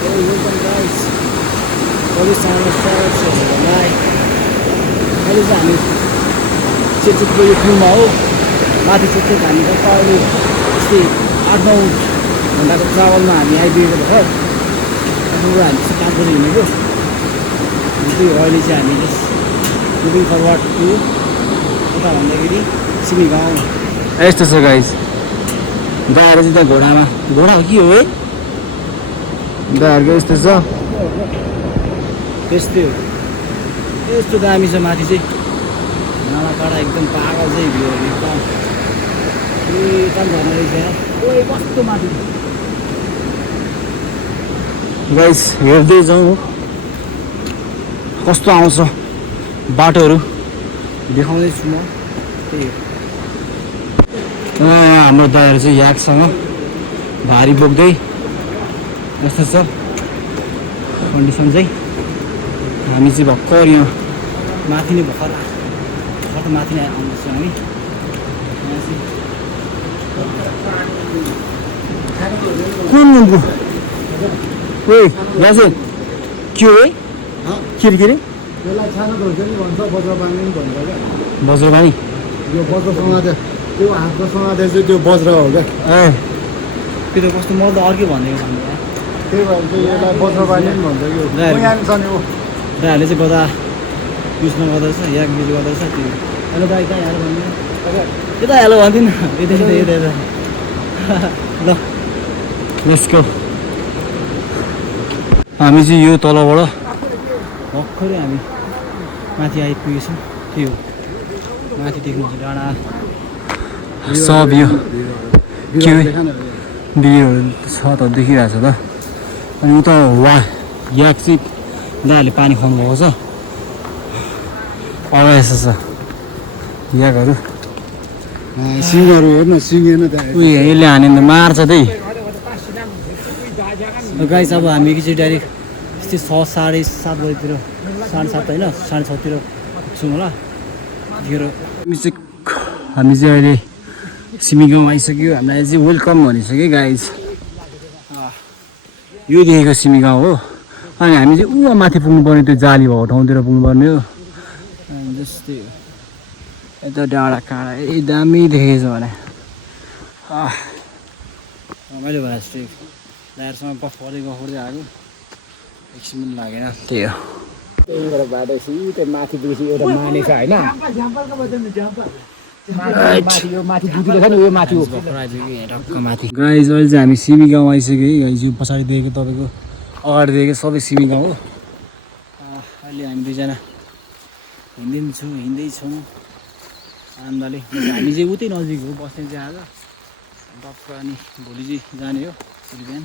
Hey, welcome guys. Police channel स्वागत छ हजुरलाई। अहिले चाहिँ हामी चेचिकको यो पुलमा हो। माथि चाहिँ हामी त अहिले यस्तै 8-9 घन्टाको ट्राभलमा हामी आइपुगेको भर्खर। त्यहाँबाट हामी चाहिँ 5 बजे हिँडेको। अनि अहिले चाहिँ हामी मुभिङ फरवर्ड टु कता भन्दाखेरि सिमी गाउँ। यस्तो छ गाइस। गएर चाहिँ त्यहाँ घोडा हो कि हो है? दाहरूको यस्तो छ। त्यस्तै हो। यस्तो दामी छ माथि चाहिँ। नाला काँडा एकदम पागल चाहिँ भ्यूहरू एकदम। एकदम झर्ना रहेछ यार। ओए कस्तो माथि। गाइस हेर्दै जाउँ कस्तो आउँछ बाटोहरू देखाउँदैछु म। त्यही हो। हाम्रो दाइहरू चाहिँ याकसँग भारी बोक्दै यस्तो छ कन्डिसन चाहिँ। हामी चाहिँ भर्खर यहाँ माथि नै भर्खर माथि नै आउँदैछौँ हामी। कुन नम्बर ओए यहाँ चाहिँ के हो है? के अरे त्यसलाई छानो धोर्जनी भन्छ, वज्रबानी पनि भन्छ क्या। वज्रबानी यो वज्र समाते त्यो हातको समाते चाहिँ त्यो वज्र हो क्या। त्यो त कस्तो म त अर्कै भनेको छु। त्यही भएर चाहिँ यसलाई वज्रबानी पनि भन्छ। यो यहाँ छ नि हो दाइहरूले चाहिँ गर्दा युज नगर्दो रहेछ, याक युज गर्दो रहेछ। त्यो हेलो दाइ कहाँ हेलो भन्नु यता हेलो भन्दिनँ यता ल लेट्स गो। हामी चाहिँ यो तलबाट भर्खरै हामी माथि आइपुगेछौँ। त्यही हो माथि देख्नुहुन्छ डाँडा सब यो के बिरुहरू छ त देखिरहेको छ त। अनि उता याक चाहिँ दाइहरूले पानी खुवाउनु भएको छ। अब यस्तो छ याकहरू सिङहरू हेर्न सिङेन त्यहाँ। उयो यसले हाने त मार्छ त्यही। गाइस अब हामी चाहिँ डाइरेक्ट यस्तै 6-7:30 बजीतिर 7:30 होइन 6:30तिर पुग्छौँ होला। हामी चाहिँ अहिले सिमी गाउँ आइसक्यो। हामीलाई चाहिँ वेलकम भनिसक्यो गाइस। यो देखेको सिमी गाउँ हो। अनि हामी चाहिँ माथि पुग्नुपर्ने त्यो जाली भएको ठाउँतिर पुग्नुपर्ने हो। अनि जस्तै हो यता डाँडा काँडा दामी देखेको छ भने रमाइलो भएर जस्तै दाइहरूसँग गफ गर्दै आएको एकछिन पनि लागेन। त्यही हो त्यहीँबाट बाटो सिधै माथि पुगेपछि एउटा माने छ होइन। गाइस अहिले चाहिँ हामी सिमी गाउँ आइसक्यो है गाइस। यो पछाडि देखेको तपाईँको अगाडि देखेको सबै सिमी गाउँ हो। अहिले हामी दुईजना हिँड्दैछौँ आनन्दले। हामी चाहिँ उतै नजिक हो बस्ने चाहिँ आज टक्क। अनि भोलि चाहिँ जाने हो भोलि बिहान।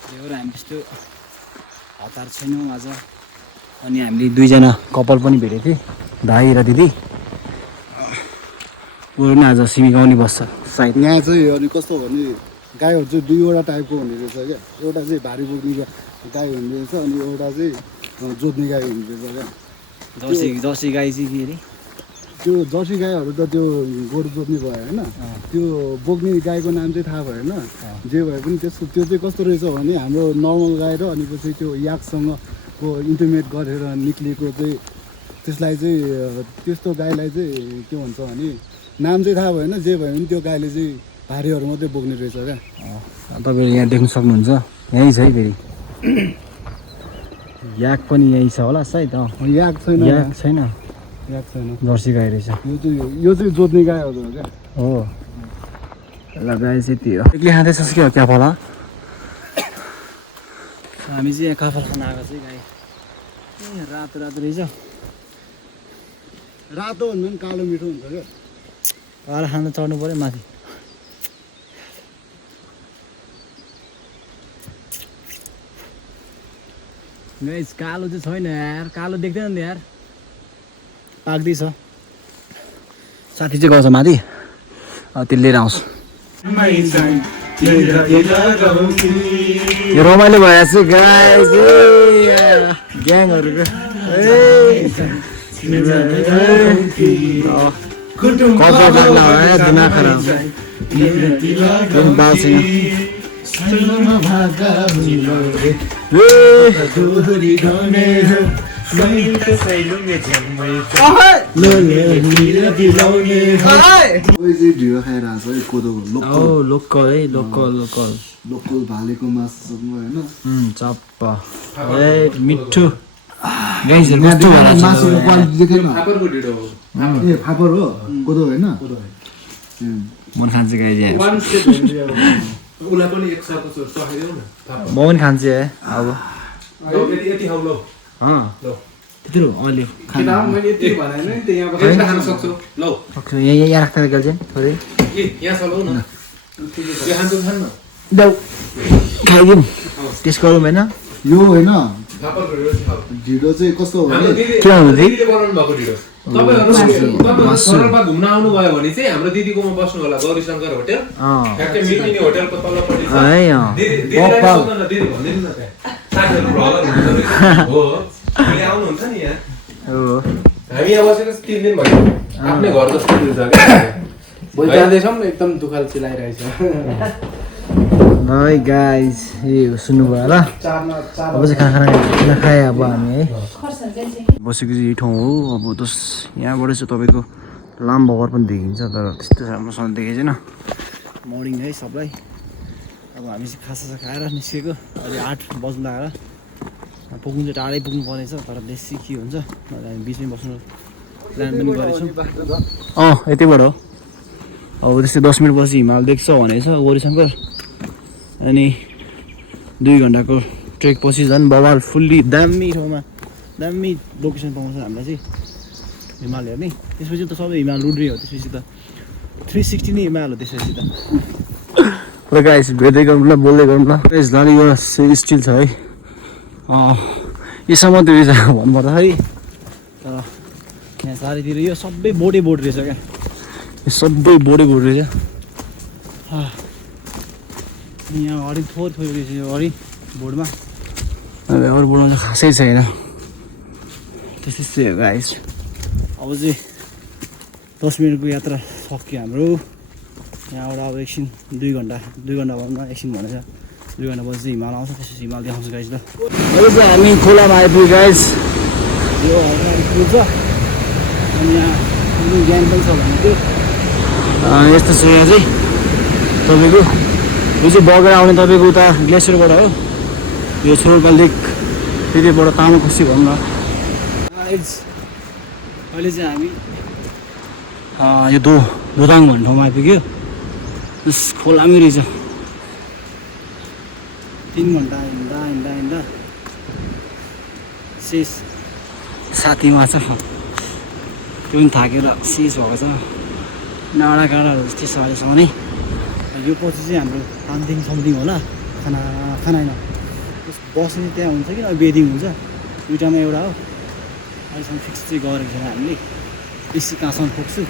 त्यही भएर हामी त्यस्तो हतार छैनौँ आज। अनि हामीले दुईजना कपाल पनि भेटेको थियौँ भाइ र दिदी। उनीहरू पनि आज सिमी गाउँ नै बस्छ सायद। यहाँ चाहिँ अनि कस्तो भने गाईहरू चाहिँ दुईवटा टाइपको हुने रहेछ क्या। एउटा चाहिँ भारी बोक्ने गाई हुने रहेछ अनि एउटा चाहिँ जोत्ने गाई हुने रहेछ क्या। जर्सी गाई चाहिँ के अरे त्यो जर्सी गाईहरू त त्यो गोरु जोत्ने भयो होइन। त्यो बोक्ने गाईको नाम चाहिँ थाहा भएन। जे भए पनि त्यो चाहिँ कस्तो रहेछ भने हाम्रो नर्मल गाई र अनि पछि त्यो याकसँगको इन्टिमेट गरेर निक्लिएको चाहिँ त्यसलाई चाहिँ त्यस्तो गाईलाई चाहिँ के भन्छ भने नाम चाहिँ थाहा भएन। जे भयो भने त्यो गाईले चाहिँ भारीहरू मात्रै बोक्ने रहेछ क्या। तपाईँले यहाँ देख्न सक्नुहुन्छ यहीँ छ है फेरि याक पनि यहीँ छ होला सायद। याक छैन याक छैन जर्सी गाई रहेछ। यो चाहिँ जोत्ने गाईहरू हो क्या। हो ल गाई चाहिँ त्यो एक्लै खाँदैछस् क्या क्याफल। हामी चाहिँ यहाँ काफल खान आएको चाहिँ गाई रातो रहेछ। रातो भन्दा पनि कालो मिठो हुन्छ क्या। कालो खान चढ्नु पऱ्यो माथि। गाइस कालो चाहिँ छैन यार। कालो देख्दैन नि त यार। पाक्दैछ साथी चाहिँ गउँछ माथि त्यसले लिएर आउँछ। यो रमाइलो भएर चाहिँ गाइस ग्याङहरूको दिमाग खराब बालसँग स्तुमा भाका मिलाउने दोहोरी गाउने ढिँडो खाइरहेको छ है कोदोको लोकल है लोकल लोकल भालेको मासुसँग होइन चप्पा ए मिठो गाइसहरु कस्तो मासुको भइरहेछ क्वालिटी देखेन फापरको ढिँडो हो ए फापर हो कोदो होइन मन खान्छ गाइस यहाँ वान स्टेप उसलाई पनि एक साथ सखाइदेऊ न म पनि खान्छु है अब यति खाऊ ल त्यत्रो अलि किताब मैले यति भनेन नि त यहाँ बसेर खान सक्छौ ल यहाँ राख्दा गाइस थोरै यहाँ चलाऊ न यो खान्छ खान न देऊ खाइदिउँ टेस्ट गरौँ हैन यो होइन फापरको ढिँडो चाहिँ खाऊ ढिँडो चाहिँ कस्तो हो हाम्रो भने के भन्नु थियो? दिदीले बनाउनु भएको ढिँडो तपाईहरु सरलपा घुम्न आउनु भयो भने चाहिँ हाम्रो दिदीकोमा बस्नु होला गौरीशंकर होटल ठ्याक्कै मिटिनी होटलको तल्लोपट्टि छ दिदीलाई सोध्नु न दिदी भन्दिनु न त्यहाँ साथीहरु भ्लगर हुनुहुन्छ हो अहिले आउनुहुन्छ नि यहाँ हामी यहाँ बसेको 3 दिन भयो आफ्नै घर जस्तो फिल छ क्या भोलि जाँदैछौँ एकदम दुखाल चिलाइरहेछ है गाइस यो सुन्नुभयो होला अब चाहिँ खाना खाएँ अब हामी है बसेको चाहिँ यो ठाउँ हो अब जस यहाँबाट चाहिँ तपाईँको लामबगर पनि देखिन्छ तर त्यस्तो राम्रोसँग देखेको छैन मर्निङ है सबलाई अब हामी चाहिँ खासा खाएर निस्केको अहिले 8 बज्नु लागेर पुग्नु चाहिँ टाढै पुग्नु पर्नेछ तर बेसी के हुन्छ हामी बिचमै बस्नु प्लान पनि गरेछौँ यतिबाट हो अब त्यस्तै 10 मिनटपछि हिमाल देख्छ भनेछ गौरीशङ्कर अनि 2 घन्टाको ट्रेक पछि झन् बवाल फुल्ली दामी ठाउँमा दामी लोकेसन पाउँछ हामीलाई चाहिँ हिमाल हेर्ने त्यसपछि त सबै हिमाल रुड्री हो त्यसपछि त 360 नै हिमाल हो त्यसपछि त र गाइस भेट्दै गरौँ ल बोल्दै गरौँ ल गाइस लालीगुडा स्टिल छ है यो समुद्र रहेछ भन्नुपर्दाखेरि तर यहाँ चारैतिर यो सबै बोर्डै बोर्ड रहेछ क्या यो सबै बोर्डै बोर्ड रहेछ यहाँ अलिक थोरै रहेछ यो अरू बोर्डमा अरू बोर्डमा चाहिँ खासै छैन त्यस्तै हो गाइस अब चाहिँ 10 मिनटको यात्रा सक्यो हाम्रो यहाँबाट अब एकछिन 2 घन्टा भन्दा एकछिन भनेछ 2 घन्टा पछि चाहिँ हिमाल आउँछ त्यसपछि हिमाल देखाउँछ गाइस ल अहिले चाहिँ हामी खोलामा आइपुग्यो गाइस यो हल्का आइपुग्छ अनि यहाँ ज्ञान पनि छ भने त्यो यस्तो छ यहाँ चाहिँ तपाईँको यो चाहिँ बगेर आउने तपाईँको उता ग्लेसियरबाट हो यो छोरोका लेक त्यतिबाट तामाकोसी भनौँ न अहिले चाहिँ हामी यो दोदाङ भन्ने ठाउँमा आइपुग्यो यस खोलामै रहेछ 3 घन्टा हिँड्दा शेष साथीमा छ त्यो पनि थाकेर शेष भएको छ डाँडा काँडाहरू जस्तै छ अहिलेसम्म नै यो पछि चाहिँ हाम्रो तानदिङ समथिङ होला खाना होइन बस्ने त्यहाँ हुन्छ कि बेदिङ हुन्छ दुइटामा एउटा हो अहिलेसम्म फिक्स चाहिँ गरेको छैन हामीले बेसी कहाँसम्म पुग्छु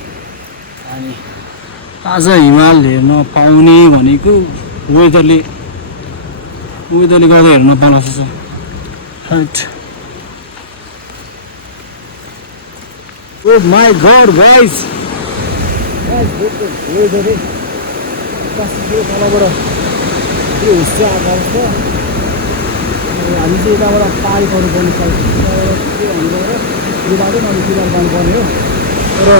अनि आज हिमाल हेर्न पाउने भनेको वेदरले गर्दा हेर्न पाउन जस्तो छ ओ माई गॉड गाइस वेदर तलबाट त्यो हुस्छ आएको अवस्था हामी चाहिँ यताबाट पार गर्नुपर्ने छ के भन्नु यो बाटो अनि किन जानुपर्ने हो तर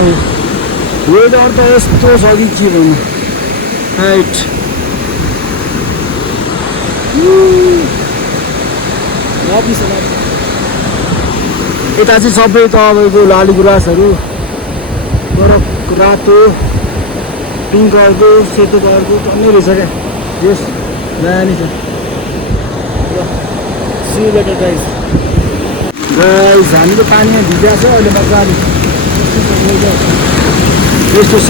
वेदर त यस्तो छ कि के भन्नु राइट यता चाहिँ सबै तपाईँको लालीगुराँसहरू रातो पिङ्क कलरको सेतो कलरको टन्नै रहेछ क्या यस दामी छ सी यू लेटर गाइस हामी त पानीमा भिजेको छ अहिले मजाले यस्तो छ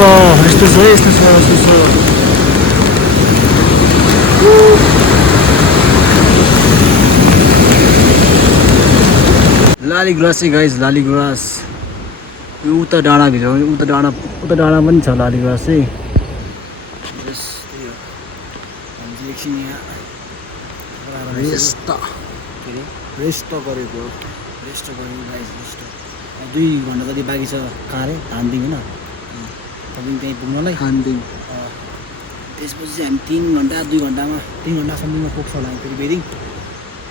लालीगुराँस चाहिँ गाइस लालीगुराँस यो उता डाँडाभित्र उता डाँडा पनि छ लालीगुराँस चाहिँ एकछिन यहाँ रेस्ट गरेको गाइस 2 घन्टा जति बाँकी छ कारे धानदिङ होइन तपाईँ त्यहीँ पुग्नलाई खानदिङ त्यसपछि चाहिँ हामी 3 घन्टा 2 घन्टामा 3 घन्टा समथिङमा पुग्छ होला हामी फेरि बेरिङ।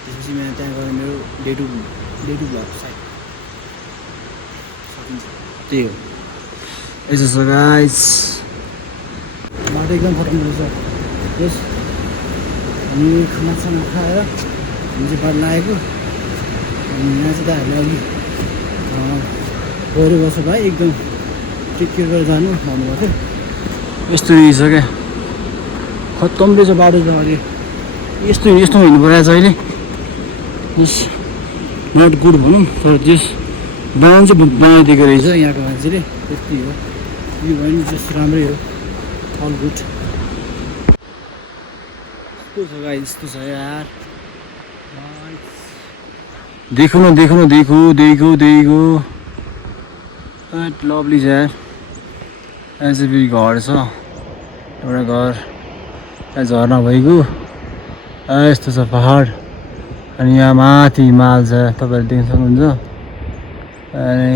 त्यसपछि मैले त्यहाँ गएर मेरो डे टु भ्लग साइड सकिन्छ। त्यही हो। यसो छ गाइस, बाटो एकदम खतम रहेछ। यस हामी खानासाना खाएर हामी चाहिँ बाटो लागेको। अनि यहाँ चाहिँ त हामीले अघि गएर बस्छ भाइ एकदम टेक केयर गरेर जानु भन्नुभएको थियो। यस्तो रहेछ क्या, खत्तम रहेछ बाटो त। अहिले यस्तो हिँड्नु परेको छ अहिले। यस नट गुड भनौँ, तर त्यस बनाउनु चाहिँ बनाइदिएको रहेछ यहाँको मान्छेले। त्यति हो, यो भयो नि जस्तो राम्रै हो, अल गुड। यस्तो छ गाइस, यस्तो छ यार। देखो न देखो न, देखो देखो देखो, लभली छ यार। यहाँ चाहिँ फेरि घर छ, एउटा घर, यहाँ झर्ना भइगयो। यस्तो छ पहाड, अनि यहाँ माथि हिमाल छ, तपाईँहरूले देख्न सक्नुहुन्छ। अनि